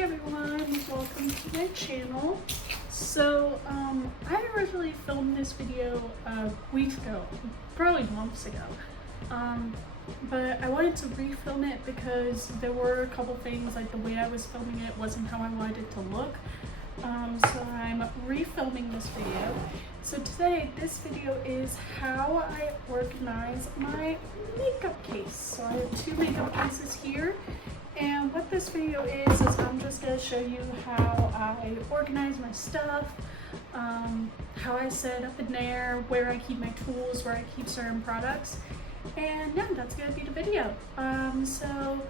Hi everyone, welcome to my channel. So I originally filmed this video weeks ago, probably months ago, but I wanted to refilm it because there were a couple things, like the way I was filming it wasn't how I wanted it to look. So I'm refilming this video. So today, this video is how I organize my makeup case. So I have two makeup cases here. And what this video is I'm just going to show you how I organize my stuff, how I set it up in there, where I keep my tools, where I keep certain products. And yeah, that's going to be the video. So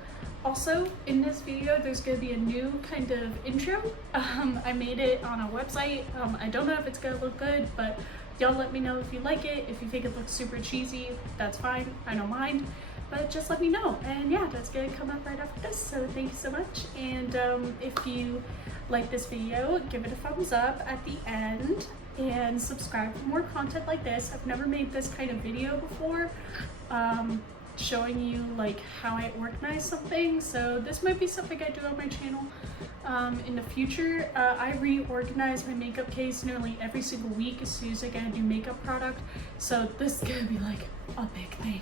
also in this video, there's going to be a new kind of intro. I made it on a website. I don't know if it's going to look good, but y'all let me know if you like it. If you think it looks super cheesy, that's fine. I don't mind. But just let me know. And yeah, that's gonna come up right after this. So thank you so much. And if you like this video, give it a thumbs up at the end and subscribe for more content like this. I've never made this kind of video before, showing you like how I organize something. So this might be something I do on my channel in the future. I reorganize my makeup case nearly every single week as soon as I get a new makeup product. So this is gonna be like a big thing.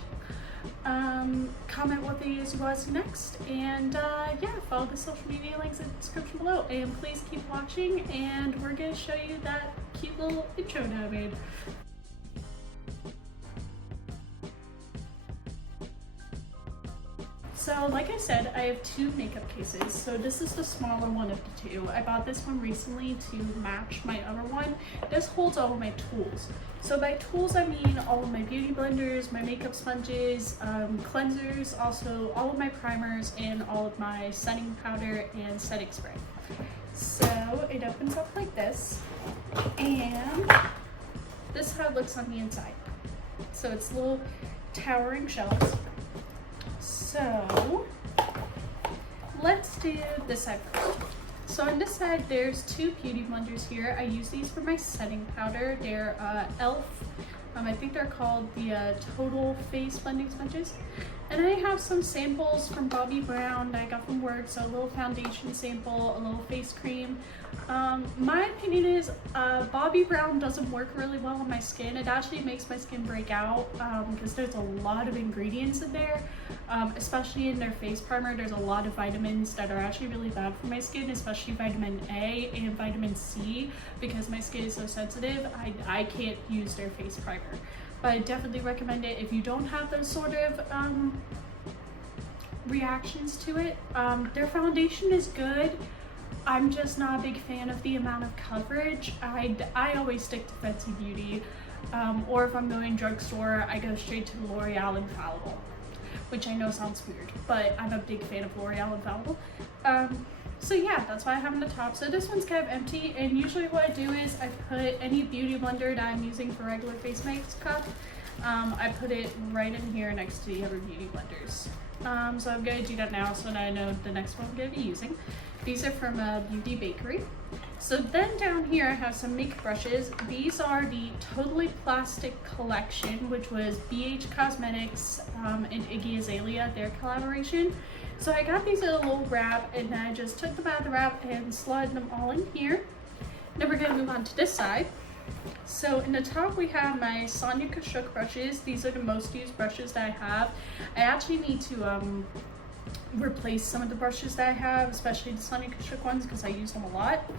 Comment what videos you want to see next, and yeah, follow the social media links in the description below, and please keep watching, and we're going to show you that cute little intro that I made. So like I said, I have two makeup cases. So this is the smaller one of the two. I bought this one recently to match my other one. This holds all of my tools. So by tools, I mean all of my beauty blenders, my makeup sponges, cleansers, also all of my primers, and all of my setting powder and setting spray. So it opens up like this, and this is how it looks on the inside. So it's little towering shelves. So let's do this side first. So on this side, there's two beauty blenders here. I use these for my setting powder. They're e.l.f. I think they're called the Total Face Blending Sponges. And I have some samples from Bobbi Brown that I got from work. So a little foundation sample, a little face cream. My opinion is Bobbi Brown doesn't work really well on my skin. It actually makes my skin break out because there's a lot of ingredients in there. Especially in their face primer, there's a lot of vitamins that are actually really bad for my skin, especially vitamin A and vitamin C, because my skin is so sensitive. I can't use their face primer. But I definitely recommend it if you don't have those sort of reactions to it. Their foundation is good. I'm just not a big fan of the amount of coverage. I always stick to Fenty Beauty, or if I'm going drugstore, I go straight to L'Oreal Infallible, which I know sounds weird, but I'm a big fan of L'Oreal Infallible. So yeah, that's why I have on the top. So this one's kind of empty, and usually what I do is I put any beauty blender that I'm using for regular face makeup, I put it right in here next to the other beauty blenders. So I'm going to do that now so that I know the next one I'm going to be using. These are from Beauty Bakery. So then down here I have some makeup brushes. These are the Totally Plastic collection, which was BH Cosmetics and Iggy Azalea, their collaboration. So I got these in a little wrap, and I just took them out of the wrap and slid them all in here. Now we're going to move on to this side. So in the top we have my Sonia Kashuk brushes. These are the most used brushes that I have. I actually need to replace some of the brushes that I have, especially the Sonia Kashuk ones, because I use them a lot.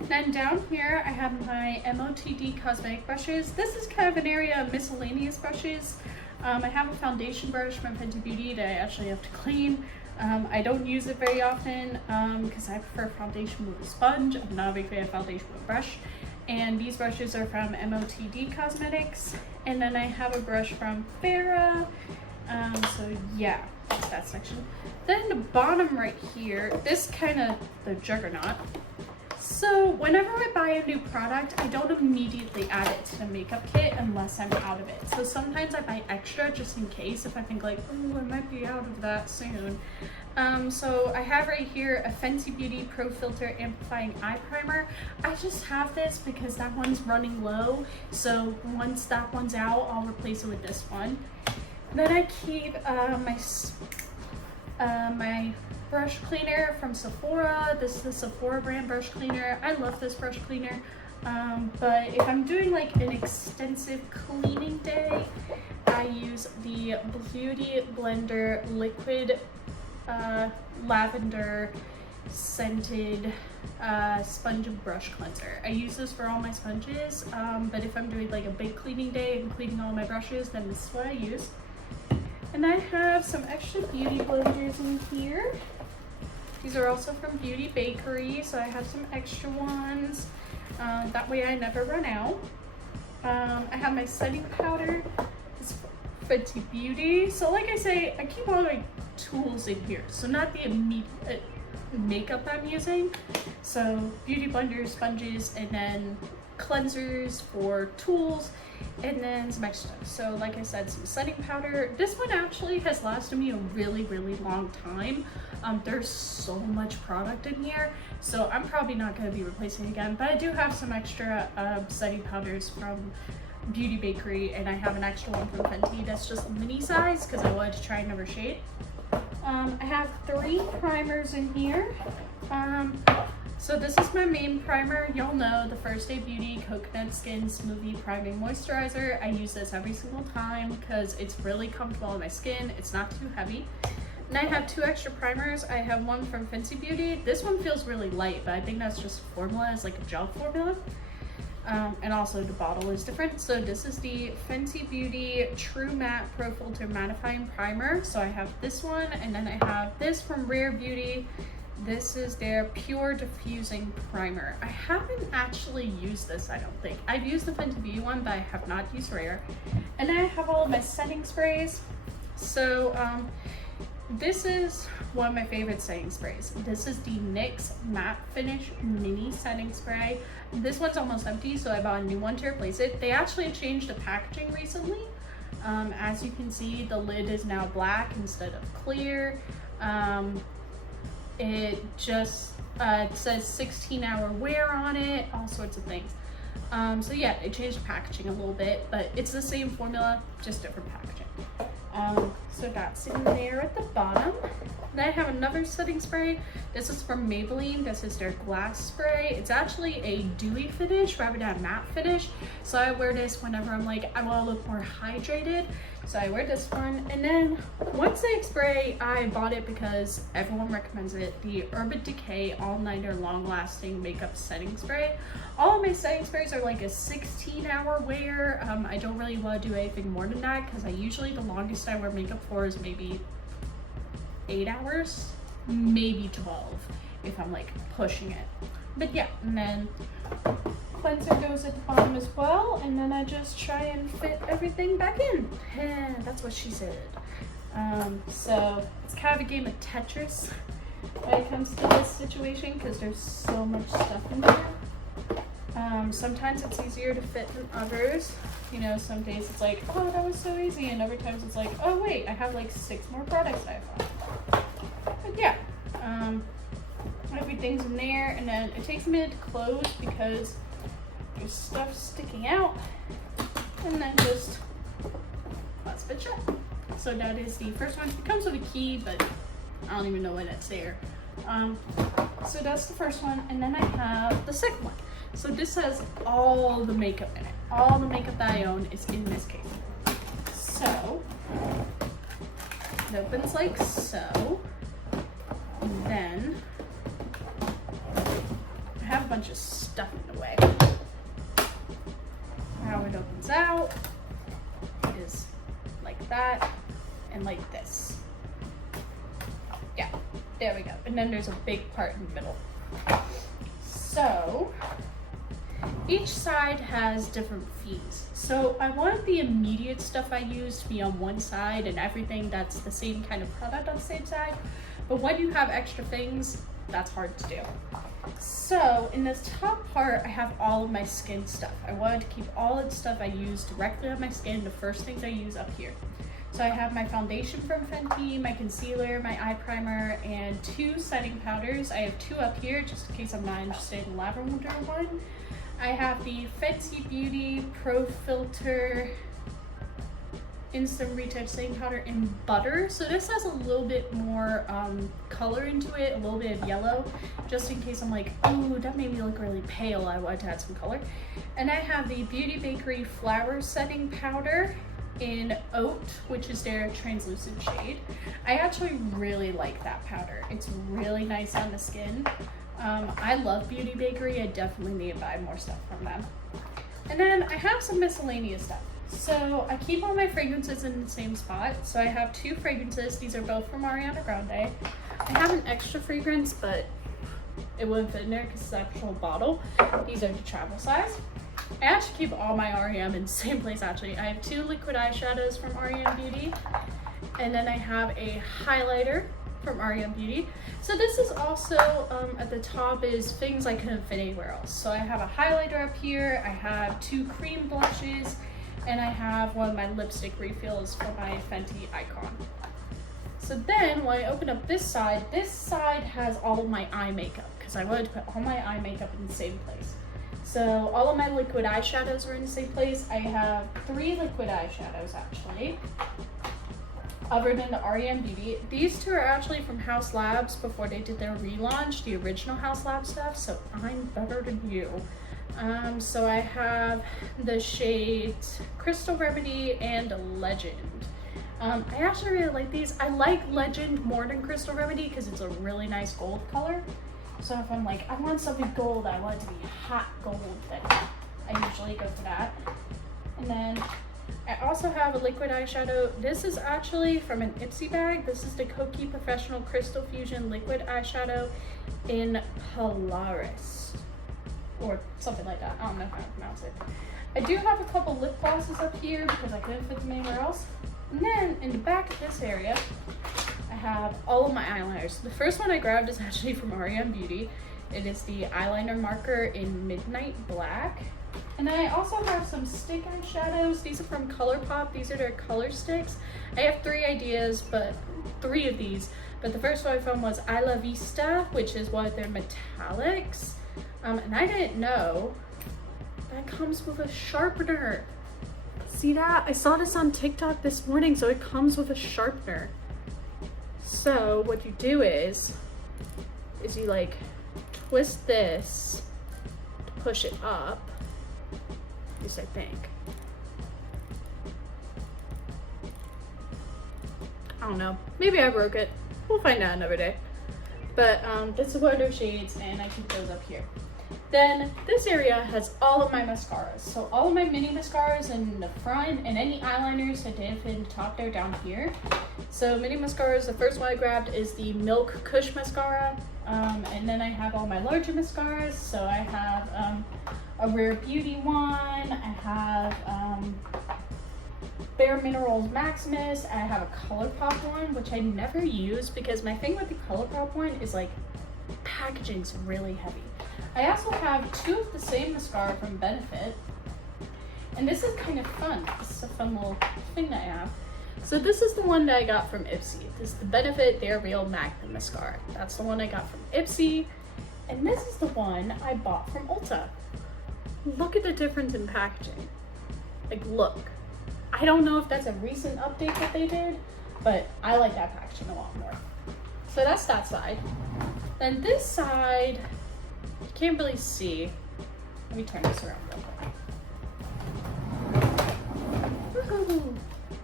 Then down here I have my MOTD cosmetic brushes. This is kind of an area of miscellaneous brushes. I have a foundation brush from Fenty Beauty that I actually have to clean. I don't use it very often because I prefer foundation with a sponge. I'm not a big fan of foundation with a brush. And these brushes are from MOTD Cosmetics. And then I have a brush from Farrah. So yeah, that's that section. Then the bottom right here, this kind of the juggernaut. So whenever I buy a new product, I don't immediately add it to the makeup kit unless I'm out of it. So sometimes I buy extra just in case, if I think like, oh, I might be out of that soon. So I have right here a Fenty Beauty Pro Filter Amplifying Eye Primer. I just have this because that one's running low. So once that one's out, I'll replace it with this one. Then I keep my brush cleaner from Sephora. This is the Sephora brand brush cleaner. I love this brush cleaner. But if I'm doing like an extensive cleaning day, I use the Beauty Blender liquid lavender scented sponge and brush cleanser. I use this for all my sponges, but if I'm doing like a big cleaning day and cleaning all my brushes, then this is what I use. And I have some extra beauty blenders in here. These are also from Beauty Bakery, so I have some extra ones. That way I never run out. I have my setting powder. It's Fenty Beauty. So like I say, I keep all my tools in here. So not the immediate makeup I'm using. So beauty blenders, sponges, and then cleansers for tools, and then some extra stuff. So like I said, some setting powder. This one actually has lasted me a really long time. There's so much product in here, so I'm probably not going to be replacing it again, but I do have some extra setting powders from Beauty Bakery, and I have an extra one from Fenty that's just a mini size because I wanted to try another shade. I have 3 primers in here. So this is my main primer. Y'all know the First Aid Beauty Coconut Skin Smoothie Priming Moisturizer. I use this every single time because it's really comfortable on my skin. It's not too heavy. And I have 2 extra primers. I have one from Fenty Beauty. This one feels really light, but I think that's just formula. It's like a gel formula. And also the bottle is different. So this is the Fenty Beauty True Matte Pro Filter Mattifying Primer. So I have this one, and then I have this from Rare Beauty. This is their Pure Diffusing Primer. I haven't actually used this, I don't think. I've used the Fenty Beauty one, but I have not used Rare. And then I have all of my setting sprays. So this is one of my favorite setting sprays. This is the NYX Matte Finish Mini Setting Spray. This one's almost empty, so I bought a new one to replace it. They actually changed the packaging recently. As you can see, the lid is now black instead of clear. It just it says 16-hour wear on it, all sorts of things. So yeah, it changed the packaging a little bit, but it's the same formula, just different packaging. So that's in there at the bottom. Then I have another setting spray. This is from Maybelline. This is their glass spray. It's actually a dewy finish rather than a matte finish. So I wear this whenever I'm like, I want to look more hydrated. So I wear this one. And then one setting spray, I bought it because everyone recommends it. The Urban Decay All Nighter Long Lasting Makeup Setting Spray. All of my setting sprays are like a 16-hour wear. I don't really want to do anything more than that because the longest I wear makeup for is maybe 8 hours, maybe 12 if I'm like pushing it. But yeah, and then cleanser goes at the bottom as well, and then I just try and fit everything back in. And that's what she said. So it's kind of a game of Tetris when it comes to this situation because there's so much stuff in there. Sometimes it's easier to fit than others. You know, some days it's like, oh, that was so easy, and other times it's like, oh wait, I have like 6 more products I found. But yeah, everything's in there, and then it takes a minute to close because there's stuff sticking out, and then just let's fit shut. So that is the first one. It comes with a key, but I don't even know why that's there. So that's the first one, and then I have the second one. So this has all the makeup in it. All the makeup that I own is in this case. So it opens like so. And then I have a bunch of stuff in the way. How it opens out is like that and like this. Yeah, there we go. And then there's a big part in the middle. So each side has different fees. So I wanted the immediate stuff I use to be on one side and everything that's the same kind of product on the same side. But when you have extra things, that's hard to do. So in this top part, I have all of my skin stuff. I wanted to keep all of the stuff I use directly on my skin, the first things I use up here. So I have my foundation from Fenty, my concealer, my eye primer, and 2 setting powders. I have 2 up here just in case I'm not interested in the lavender one. I have the Fenty Beauty Pro Filter Instant Retouch Setting Powder in Butter. So this has a little bit more color into it, a little bit of yellow, just in case I'm like, oh, that made me look really pale, I wanted to add some color. And I have the Beauty Bakery Flower Setting Powder in Oat, which is their translucent shade. I actually really like that powder. It's really nice on the skin. I love Beauty Bakery. I definitely need to buy more stuff from them. And then I have some miscellaneous stuff. So I keep all my fragrances in the same spot. So I have 2 fragrances. These are both from Ariana Grande. I have an extra fragrance, but it wouldn't fit in there because it's the actual bottle. These are the travel size. I actually keep all my REM in the same place actually. I have 2 liquid eyeshadows from REM Beauty. And then I have a highlighter from REM Beauty. So this is also, at the top is things I couldn't fit anywhere else. So I have a highlighter up here. I have 2 cream blushes. And I have one of my lipstick refills for my Fenty Icon. So then when I open up this side has all of my eye makeup because I wanted to put all my eye makeup in the same place. So all of my liquid eyeshadows are in the same place. I have 3 liquid eyeshadows actually, other than the REM Beauty. These 2 are actually from Haus Labs before they did their relaunch, the original Haus Labs stuff, so I'm better than you. So I have the shades Crystal Remedy and Legend. I actually really like these. I like Legend more than Crystal Remedy because it's a really nice gold color. So if I'm like, I want something gold, I want it to be hot gold, then I usually go for that. And then I also have a liquid eyeshadow. This is actually from an Ipsy bag. This is the Kokie Professional Crystal Fusion Liquid Eyeshadow in Polaris. Or something like that. I don't know how to pronounce it. I do have a couple lip glosses up here because I couldn't fit them anywhere else. And then in the back of this area, I have all of my eyeliners. The first one I grabbed is actually from REM Beauty. It is the eyeliner marker in Midnight Black. And then I also have some stick eyeshadows. These are from ColourPop. These are their color sticks. I have 3 ideas, but 3 of these. But the first one I found was I La Vista, which is one of their metallics. And I didn't know that comes with a sharpener. See that? I saw this on TikTok this morning, so it comes with a sharpener. So what you do is you like twist this to push it up, at least I think. I don't know, maybe I broke it. We'll find out another day. But this is one of their shades and I keep those up here. Then this area has all of my mascaras. So all of my mini mascaras in the front and any eyeliners that didn't fit in the top, they're down here. So mini mascaras, the first one I grabbed is the Milk Kush mascara. And then I have all my larger mascaras. So I have a Rare Beauty one. I have Bare Minerals Maximus. I have a ColourPop one, which I never use because my thing with the ColourPop one is like packaging's really heavy. I also have 2 of the same mascara from Benefit, and this is kind of fun. This is a fun little thing that I have. So this is the one that I got from Ipsy. This is the Benefit They're Real Magnum Mascara. That's the one I got from Ipsy, and this is the one I bought from Ulta. Look at the difference in packaging. Like, look. I don't know if that's a recent update that they did, but I like that packaging a lot more. So that's that side. Then this side, you can't really see. Let me turn this around real quick. Woohoo!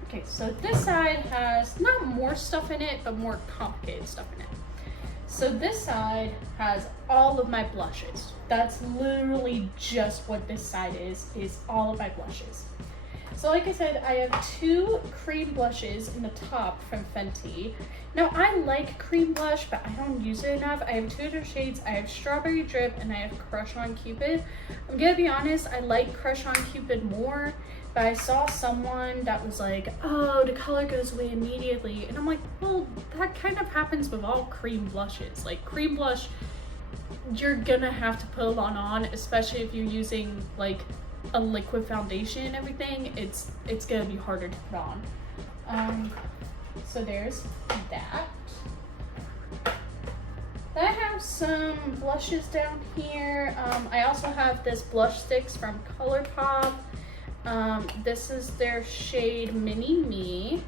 Okay, so this side has not more stuff in it, but more complicated stuff in it. So this side has all of my blushes. That's literally just what this side is all of my blushes. So like I said, I have 2 cream blushes in the top from Fenty. Now I like cream blush, but I don't use it enough. I have 2 other shades. I have Strawberry Drip and I have Crush on Cupid. I'm gonna be honest, I like Crush on Cupid more, but I saw someone that was like, oh, the color goes away immediately. And I'm like, well, that kind of happens with all cream blushes. Like cream blush, you're gonna have to put a lot on, especially if you're using like a liquid foundation and everything. It's gonna be harder to put on. So there's that. Then I have some blushes down here. I also have this blush sticks from ColourPop. This is their shade Mini Me.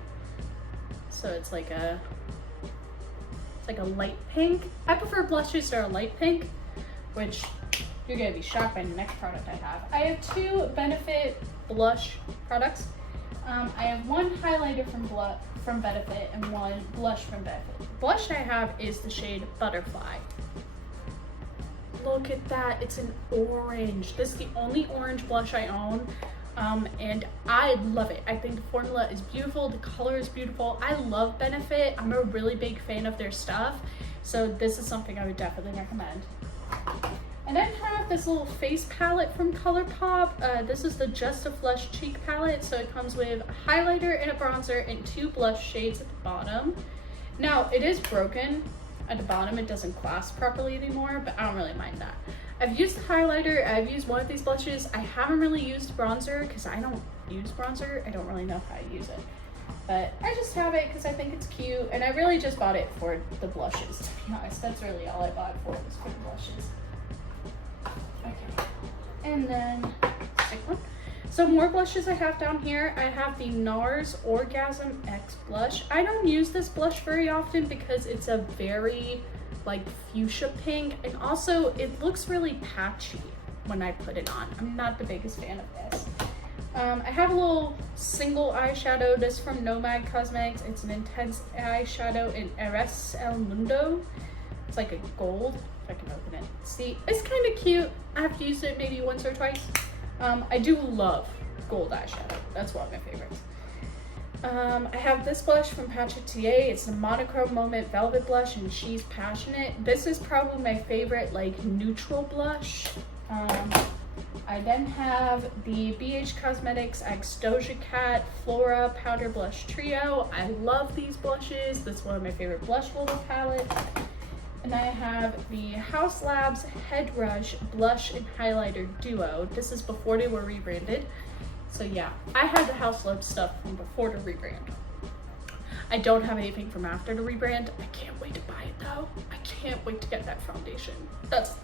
So it's like a light pink. I prefer blushes that are light pink, which you're gonna be shocked by the next product I have. I have 2 Benefit blush products. I have 1 highlighter from Benefit and 1 blush from Benefit. The blush I have is the shade Butterfly. Look at that, it's an orange. This is the only orange blush I own. And I love it. I think the formula is beautiful, the color is beautiful. I love Benefit. I'm a really big fan of their stuff, so this is something I would definitely recommend. And then I have this little face palette from ColourPop. This is the Just a Flush Cheek palette, so it comes with a highlighter and a bronzer and 2 blush shades at the bottom. Now, it is broken at the bottom, it doesn't clasp properly anymore, but I don't really mind that. I've used the highlighter, I've used one of these blushes. I haven't really used bronzer because I don't use bronzer. I don't really know how to use it. But I just have it because I think it's cute, and I really just bought it for the blushes, to be honest. That's really all I bought it for, was for the blushes. Okay, and then stick one. So more blushes I have down here. I have the NARS Orgasm X blush. I don't use this blush very often because it's a very like fuchsia pink, and also it looks really patchy when I put it on. I'm not the biggest fan of this. I have a little single eyeshadow. This from Nomad Cosmetics. It's an intense eyeshadow in Eres El Mundo. It's like a gold, if I can open it. See, it's kind of cute. I've used it maybe once or twice. I do love gold eyeshadow. That's one of my favorites. I have this blush from Patrick Ta. It's the Monochrome Moment Velvet Blush, and She's Passionate. This is probably my favorite like neutral blush. I then have the BH Cosmetics X Doja Cat Flora Powder Blush Trio. I love these blushes. This is one of my favorite blush holder palettes. And I have the Haus Labs Head Rush Blush and Highlighter Duo. This is before they were rebranded. So yeah, I had the Haus Labs stuff from before the rebrand. I don't have anything from after the rebrand. I can't wait to buy it though. I can't wait to get that foundation. That's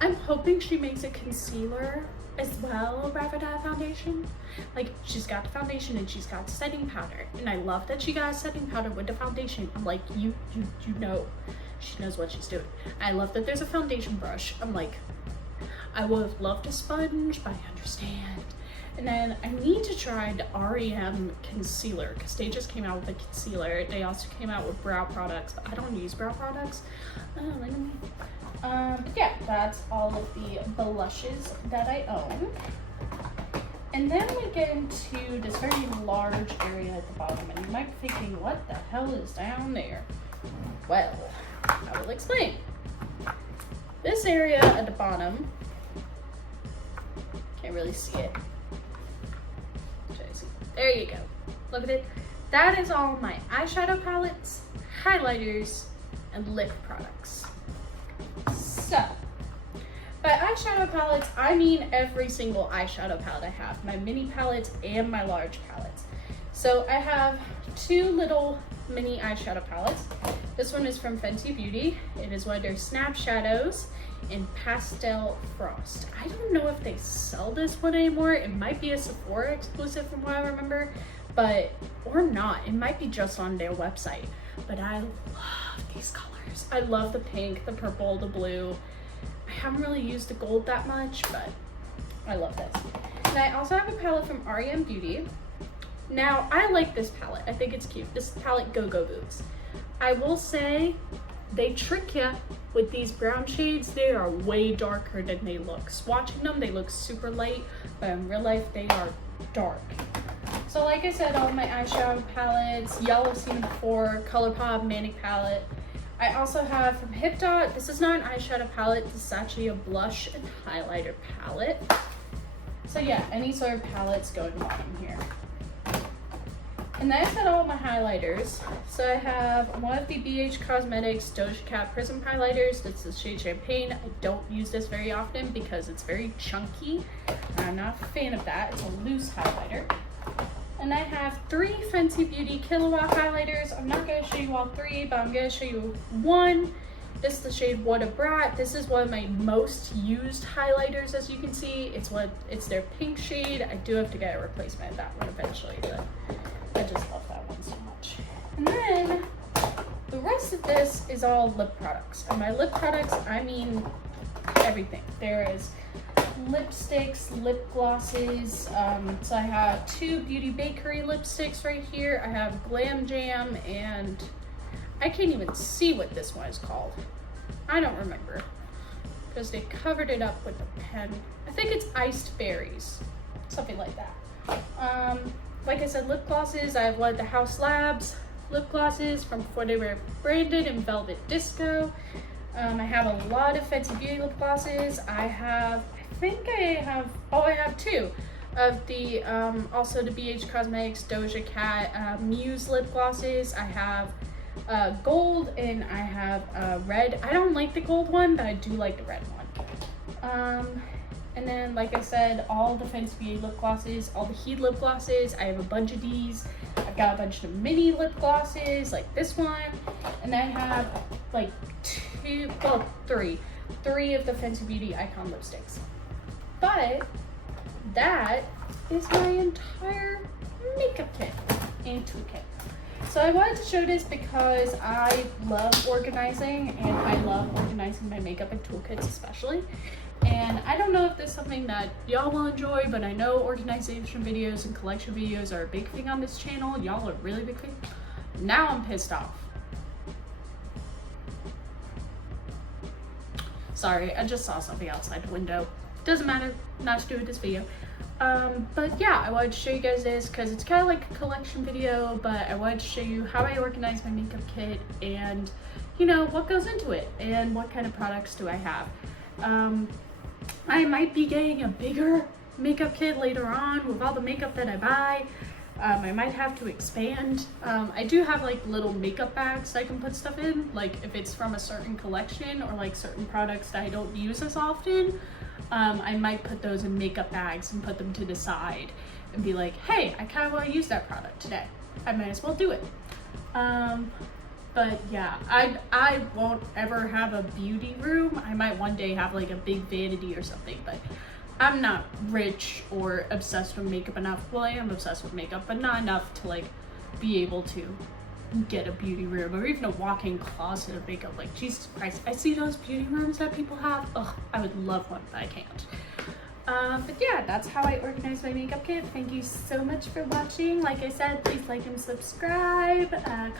I'm hoping she makes a concealer as well rather than a foundation. Like, she's got the foundation and she's got setting powder, and I love that she got a setting powder with the foundation. I'm like, you know, she knows what she's doing. I love that there's a foundation brush. I'm like, I would have loved a sponge, but I understand. And then I need to try the REM concealer because they just came out with a concealer. They also came out with brow products, but I don't use brow products. But yeah, that's all of the blushes that I own. And then we get into this very large area at the bottom, and you might be thinking, what the hell is down there? Well, I will explain. This area at the bottom, can't really see it. There you go. Look at it. That is all my eyeshadow palettes, highlighters, and lip products. So, by eyeshadow palettes, I mean every single eyeshadow palette I have. My mini palettes and my large palettes. So I have 2 little mini eyeshadow palettes. This one is from Fenty Beauty. It is one of their Snap Shadows in Pastel Frost. I don't know if they sell this one anymore. It might be a Sephora exclusive from what I remember, but, or not. It might be just on their website. But I love these colors. I love the pink, the purple, the blue. I haven't really used the gold that much, but I love this. And I also have a palette from REM Beauty. Now, I like this palette. I think it's cute. This palette, Go Go Boots. I will say, they trick you with these brown shades. They are way darker than they look. Swatching them, they look super light, but in real life, they are dark. So like I said, all my eyeshadow palettes, Yellow Seen Before, ColourPop Manic Palette. I also have from Hip Dot, this is not an eyeshadow palette, this is actually a blush and highlighter palette. So yeah, any sort of palettes go in bottom here. And then I said all my highlighters. So I have one of the BH Cosmetics Doja Cat Prism highlighters. This is shade Champagne. I don't use this very often because it's very chunky. I'm not a fan of that. It's a loose highlighter. And I have 3 Fenty Beauty Killawatt highlighters. I'm not going to show you all 3, but I'm going to show you one. This is the shade What a Brat. This is one of my most used highlighters, as you can see. It's their pink shade. I do have to get a replacement of that one eventually, but I just love that one so much. And then the rest of this is all lip products. And by lip products, I mean everything. There is lipsticks, lip glosses. So I have 2 Beauty Bakery lipsticks right here. I have Glam Jam, and I can't even see what this one is called. I don't remember because they covered it up with a pen. I think it's Iced Berries, something like that. Like I said, lip glosses. I have one of the Haus Labs lip glosses from before they were branded in Velvet Disco. I have a lot of Fenty Beauty lip glosses. I have 2 of the, also the BH Cosmetics Doja Cat Muse lip glosses. I have gold and I have red. I don't like the gold one, but I do like the red one. And then, like I said, all the Fenty Beauty lip glosses, all the Heat lip glosses. I have a bunch of these. I've got a bunch of mini lip glosses, like this one. And then I have like 3 of the Fenty Beauty Icon lipsticks. But that is my entire makeup kit and toolkit. So I wanted to show this because I love organizing, and I love organizing my makeup and toolkits especially. And I don't know if this is something that y'all will enjoy, but I know organization videos and collection videos are a big thing on this channel. Y'all are a really big thing. Now I'm pissed off. Sorry, I just saw something outside the window. Doesn't matter, not to do with this video. But yeah, I wanted to show you guys this because it's kind of like a collection video, but I wanted to show you how I organize my makeup kit and, you know, what goes into it and what kind of products do I have. I might be getting a bigger makeup kit later on with all the makeup that I buy. I might have to expand. I do have like little makeup bags I can put stuff in, like if it's from a certain collection or like certain products that I don't use as often. I might put those in makeup bags and put them to the side and be like, hey, I kind of want to use that product today. I might as well do it. But yeah, I won't ever have a beauty room. I might one day have like a big vanity or something, but I'm not rich or obsessed with makeup enough. Well, I am obsessed with makeup, but not enough to like be able to get a beauty room or even a walk-in closet of makeup. Like, Jesus Christ, I see those beauty rooms that people have. Ugh, I would love one, but I can't. But yeah, that's how I organize my makeup kit. Thank you so much for watching. Like I said, please like and subscribe.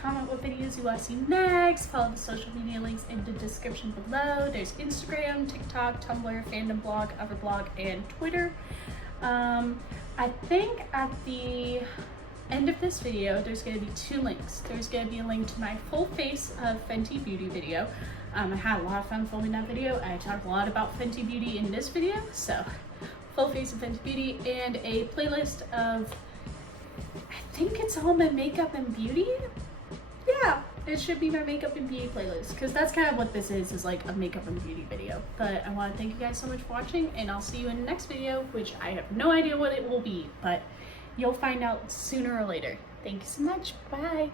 Comment what videos you want to see next. Follow the social media links in the description below. There's Instagram, TikTok, Tumblr, Fandom Blog, Everblog, and Twitter. I think at the end of this video, there's going to be 2 links. There's going to be a link to my full face of Fenty Beauty video. I had a lot of fun filming that video. I talked a lot about Fenty Beauty in this video, so full face of Fenty Beauty and a playlist of, I think it's all my makeup and beauty. Yeah, it should be my makeup and beauty playlist because that's kind of what this is like a makeup and beauty video. But I want to thank you guys so much for watching, and I'll see you in the next video, which I have no idea what it will be, but you'll find out sooner or later. Thank you so much. Bye.